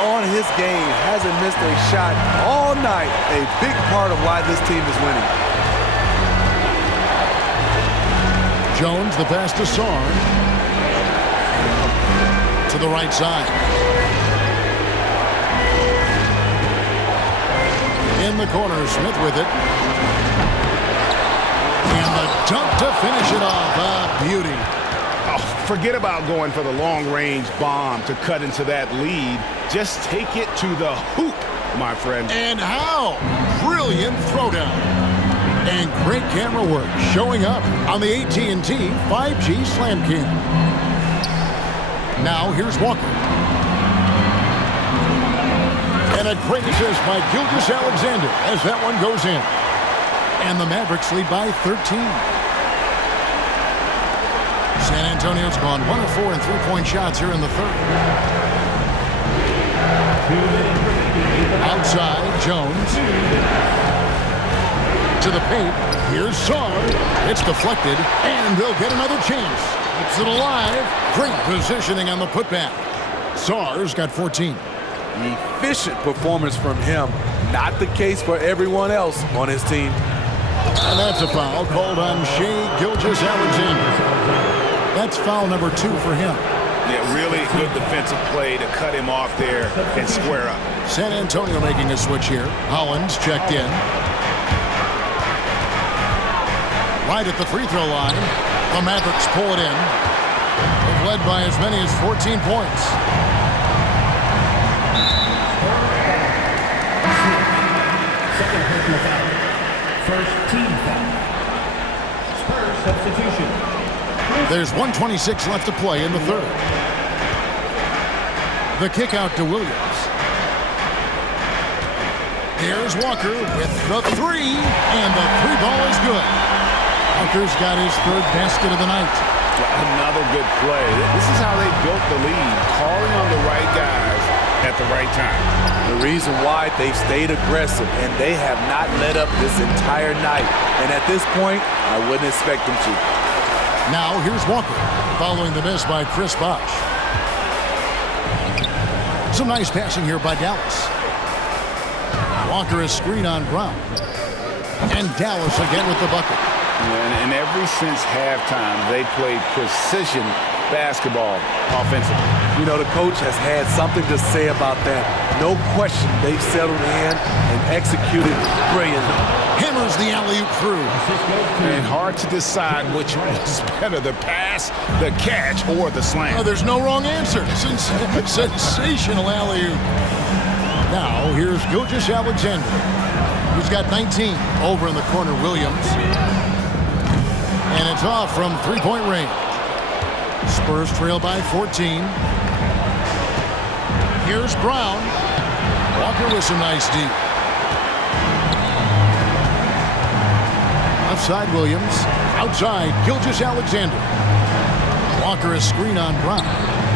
on his game. Hasn't missed a shot all night. A big part of why this team is winning. Jones, the pass to Sarr. To the right side. In the corner, Smith with it. And the dunk to finish it off. A beauty. Oh, forget about going for the long-range bomb to cut into that lead. Just take it to the hoop, my friend. And how? Brilliant throwdown. And great camera work showing up on the AT&T 5G Slam Cam. Now here's Walker. And a great assist by Gilgeous-Alexander as that one goes in. And the Mavericks lead by 13. San Antonio's gone 1 of 4 in three-point shots here in the third. Outside, Jones. To the paint. Here's Sarr. It's deflected, and they'll get another chance. Keeps it alive. Great positioning on the putback. Sarr's got 14. Efficient performance from him. Not the case for everyone else on his team. And that's a foul called on Shai Gilgeous-Alexander. That's foul number 2 for him. Yeah, really good defensive play to cut him off there and square up. San Antonio making a switch here. Hollins checked in. Right at the free throw line. The Mavericks pull it in. They've led by as many as 14 points. Second personal foul. First team foul. Spurs substitution. There's 1:26 left to play in the third. The kick out to Williams. Here's Walker with the three, and the three ball is good. Walker's got his third basket of the night. Another good play. This is how they built the lead, calling on the right guys at the right time. The reason why they've stayed aggressive, and they have not let up this entire night. And at this point, I wouldn't expect them to. Now here's Walker, following the miss by Chris Bosh. Some nice passing here by Dallas. Walker is screen on Brown. And Dallas again with the bucket. And ever since halftime, they played precision basketball offensively. You know, the coach has had something to say about that. No question, they've settled in and executed brilliantly. Hammers the alley-oop through. And hard to decide which was better, the pass, the catch, or the slam. Oh, there's no wrong answer. Sensational alley-oop. Now, here's Gilgeous-Alexander. He's got 19. Over in the corner, Williams. And it's off from three-point range. Spurs trail by 14. Here's Brown. Walker with some nice D. Outside Williams. Outside Gilgeous-Alexander. Walker is screen on Brown.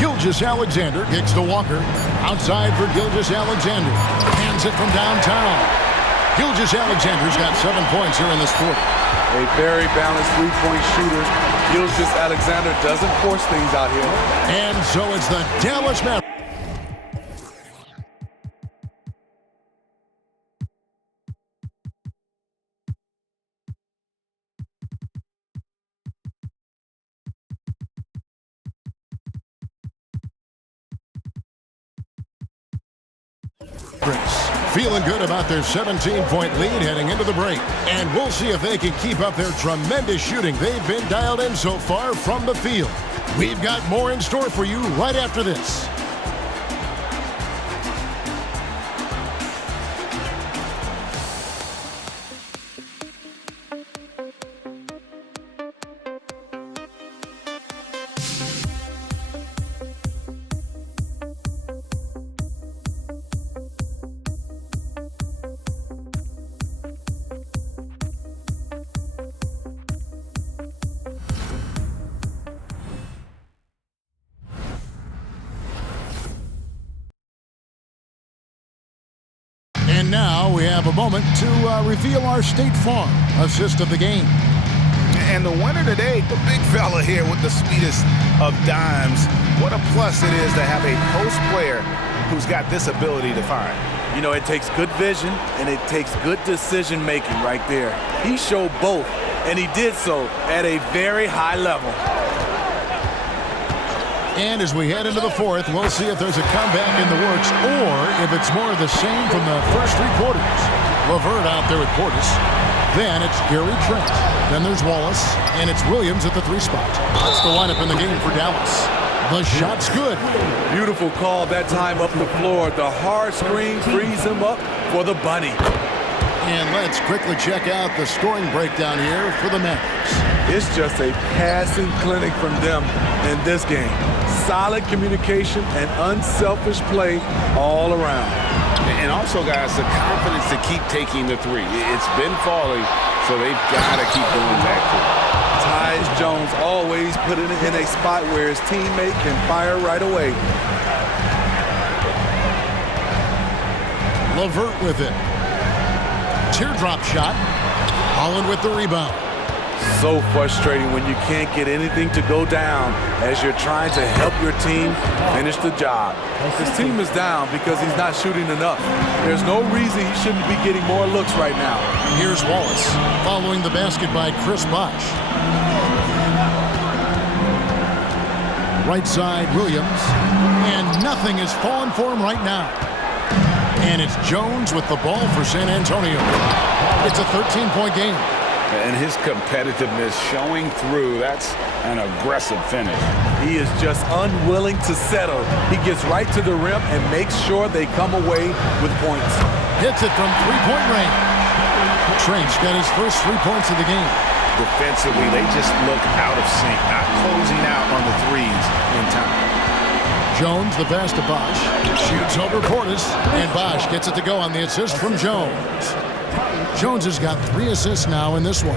Gilgeous-Alexander kicks to Walker. Outside for Gilgeous-Alexander. Hands it from downtown. Gilgeous-Alexander's got 7 points here in this quarter. A very balanced three-point shooter. Gilgeous-Alexander doesn't force things out here. And so it's the Dallas Mavericks. Feeling good about their 17-point lead heading into the break. And we'll see if they can keep up their tremendous shooting they've been dialed in so far from the field. We've got more in store for you right after this. And now we have a moment to reveal our State Farm assist of the game. And the winner today, the big fella here with the sweetest of dimes. What a plus it is to have a post player who's got this ability to find. You know, it takes good vision and it takes good decision making right there. He showed both, and he did so at a very high level. And as we head into the fourth, we'll see if there's a comeback in the works or if it's more of the same from the first three quarters. LeVert out there with Portis. Then it's Gary Trent. Then there's Wallace. And it's Williams at the 3 spot. That's the lineup in the game for Dallas. The shot's good. Beautiful call that time up the floor. The hard screen frees him up for the bunny. And let's quickly check out the scoring breakdown here for the Mavs. It's just a passing clinic from them in this game. Solid communication and unselfish play all around. And also, guys, the confidence to keep taking the three. It's been falling, so they've got to keep going back to it. Tyus Jones always put it in a spot where his teammate can fire right away. LeVert with it. Teardrop shot. Holland with the rebound. So frustrating when you can't get anything to go down as you're trying to help your team finish the job. His team is down because he's not shooting enough. There's no reason he shouldn't be getting more looks right now. Here's Wallace following the basket by Chris Bosh. Right side, Williams. And nothing is falling for him right now. And it's Jones with the ball for San Antonio. It's a 13-point game. And his competitiveness showing through. That's an aggressive finish. He is just unwilling to settle. He gets right to the rim and makes sure they come away with points. Hits it from three-point range. Trent's got his first 3 points of the game. Defensively, they just look out of sync, not closing out on the threes in time. Jones, the pass to Bosh. Shoots over Portis, and Bosh gets it to go on the assist from Jones. Jones has got 3 assists now in this one.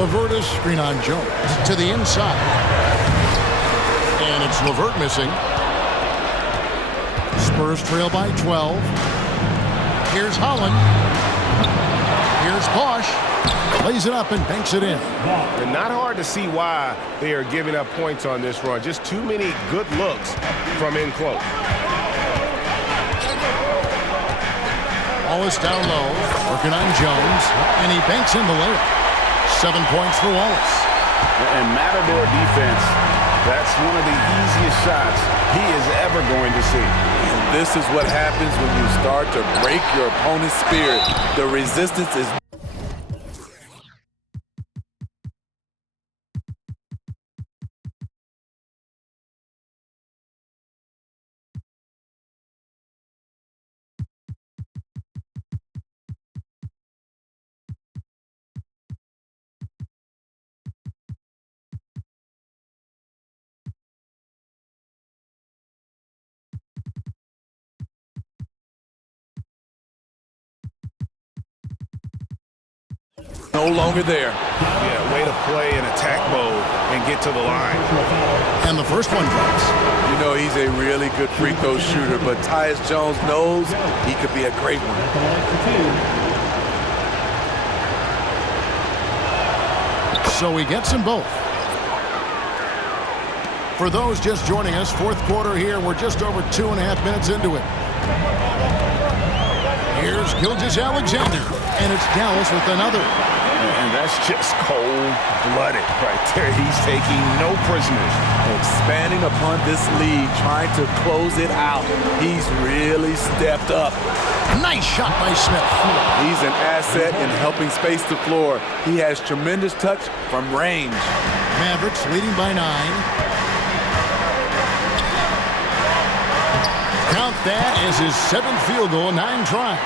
LeVert screen on Jones to the inside. And it's LeVert missing. Spurs trail by 12. Here's Holland. Here's Bosh. Plays it up and banks it in. And not hard to see why they are giving up points on this run. Just too many good looks from in close. Wallace down low, working on Jones, and he banks in the layup. 7 points for Wallace. And Matador defense, that's one of the easiest shots he is ever going to see. And this is what happens when you start to break your opponent's spirit. The resistance is... no longer there. Yeah, way to play in attack mode and get to the line. And the first one drops. You know, he's a really good free throw shooter, but Tyus Jones knows he could be a great one. So he gets them both. For those just joining us, fourth quarter here, we're just over 2.5 minutes into it. Here's Gilgeous-Alexander, and it's Dallas with another. And that's just cold-blooded right there. He's taking no prisoners. Expanding upon this lead, trying to close it out. He's really stepped up. Nice shot by Smith. He's an asset in helping space the floor. He has tremendous touch from range. Mavericks leading by 9. Count that as his 7th field goal in 9 tries.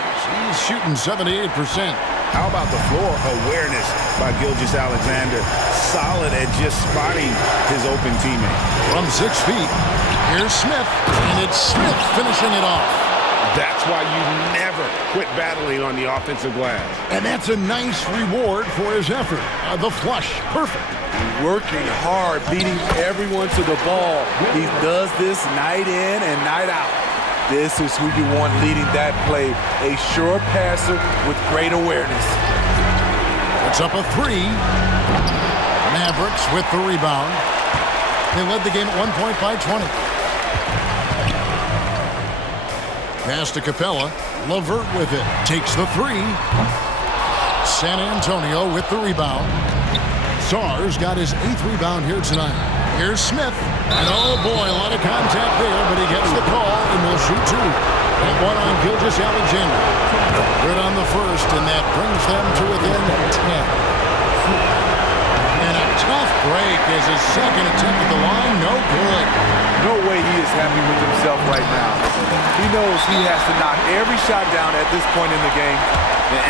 He's shooting 78%. How about the floor awareness by Gilgeous-Alexander? Solid at just spotting his open teammate. From 6 feet, here's Smith, and it's Smith finishing it off. That's why you never quit battling on the offensive glass. And that's a nice reward for his effort. The flush, perfect. Working hard, beating everyone to the ball. He does this night in and night out. This is who you want leading that play. A sure passer with great awareness. It's up a 3. Mavericks with the rebound. They led the game at 1 point by 20. Pass to Capella. LeVert with it. Takes the three. San Antonio with the rebound. Sarr's got his 8th rebound here tonight. Here's Smith. And oh boy, a lot of contact there, but he gets the call and will shoot 2. And one on Gilgeous-Alexander. Good on the first, and that brings them to within 10. And a tough break as his second attempt at the line. No good. No way he is happy with himself right now. He knows he has to knock every shot down at this point in the game.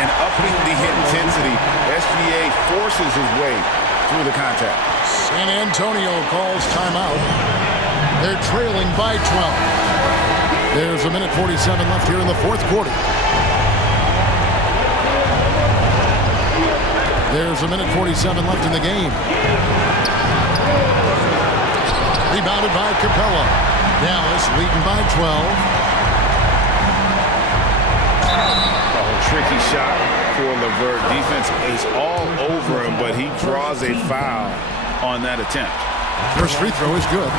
And upping the hit intensity, SGA forces his way through the contact. San Antonio calls timeout. They're trailing by 12. There's a minute 47 left here in the fourth quarter. There's a minute 47 left in the game. Rebounded by Capella. Dallas leading by 12. Tricky shot for LeVert. Defense is all over him, but he draws a foul on that attempt. First free throw is good.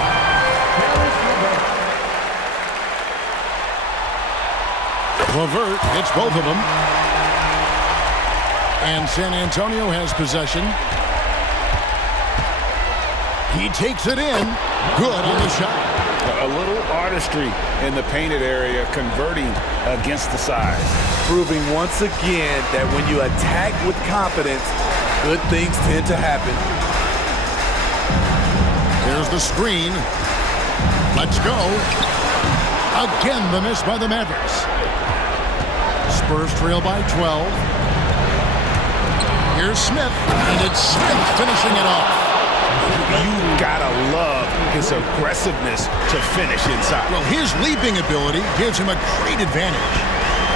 LeVert hits both of them. And San Antonio has possession. He takes it in. Good on the shot. A little artistry in the painted area, converting against the size. Proving once again that when you attack with confidence, good things tend to happen. Here's the screen. Let's go. Again, the miss by the Mavericks. Spurs trail by 12. Here's Smith, and it's Smith finishing it off. You gotta love his aggressiveness to finish inside. Well, his leaping ability gives him a great advantage.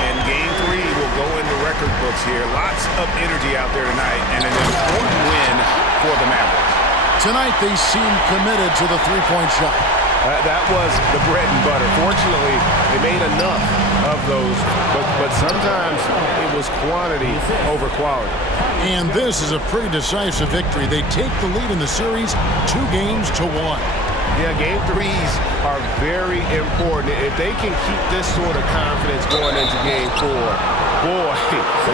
And game 3 will go into record books here. Lots of energy out there tonight, and an important win for the Mavericks. Tonight, they seem committed to the three-point shot. That was the bread and butter. Fortunately, they made enough of those, but sometimes it was quantity over quality. And this is a pretty decisive victory. They take the lead in the series 2-1. Yeah, game 3s are very important. If they can keep this sort of confidence going into game 4, boy,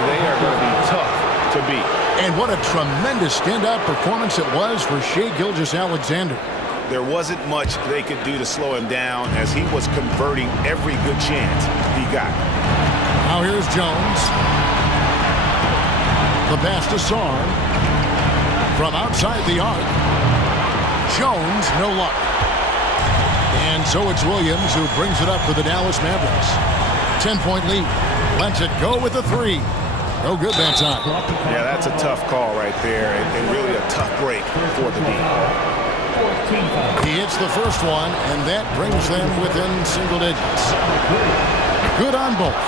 they are going to be tough to beat. And what a tremendous standout performance it was for Shai Gilgeous-Alexander. There wasn't much they could do to slow him down as he was converting every good chance he got. Now here's Jones. The pass to Sarr. From outside the arc. Jones, no luck. And so it's Williams who brings it up for the Dallas Mavericks. 10-point lead. Lets it go with a 3. No good that time. Yeah, that's a tough call right there, and really a tough break for the D. He hits the first one, and that brings them within single digits. Good on both.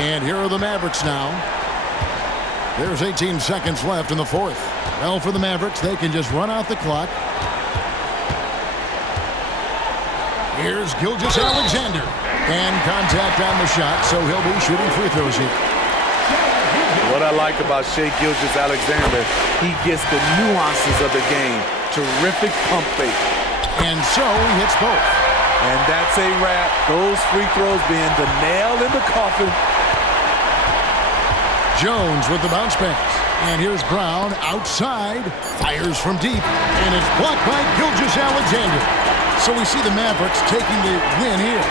And here are the Mavericks now. There's 18 seconds left in the fourth. Well, for the Mavericks, they can just run out the clock. Here's Gilgeous-Alexander. And contact on the shot, so he'll be shooting free throws here. What I like about Shai Gilgeous-Alexander, he gets the nuances of the game. Terrific pump fake. And so he hits both. And that's a wrap. Those free throws being the nail in the coffin. Jones with the bounce pass. And here's Brown outside. Fires from deep. And it's blocked by Gilgeous-Alexander. So we see the Mavericks taking the win here.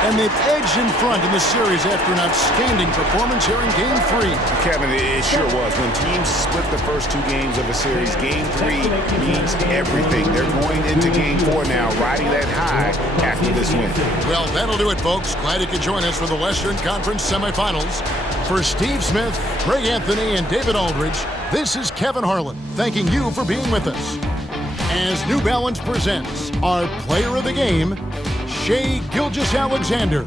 And they've edged in front in the series after an outstanding performance here in Game 3. Kevin, it sure was. When teams split the first 2 games of a series, Game 3 means everything. They're going into Game 4 now, riding that high after this win. Well, that'll do it, folks. Glad you could join us for the Western Conference semifinals. For Steve Smith, Greg Anthony, and David Aldridge, this is Kevin Harlan, thanking you for being with us. As New Balance presents our player of the game, Shai Gilgeous-Alexander.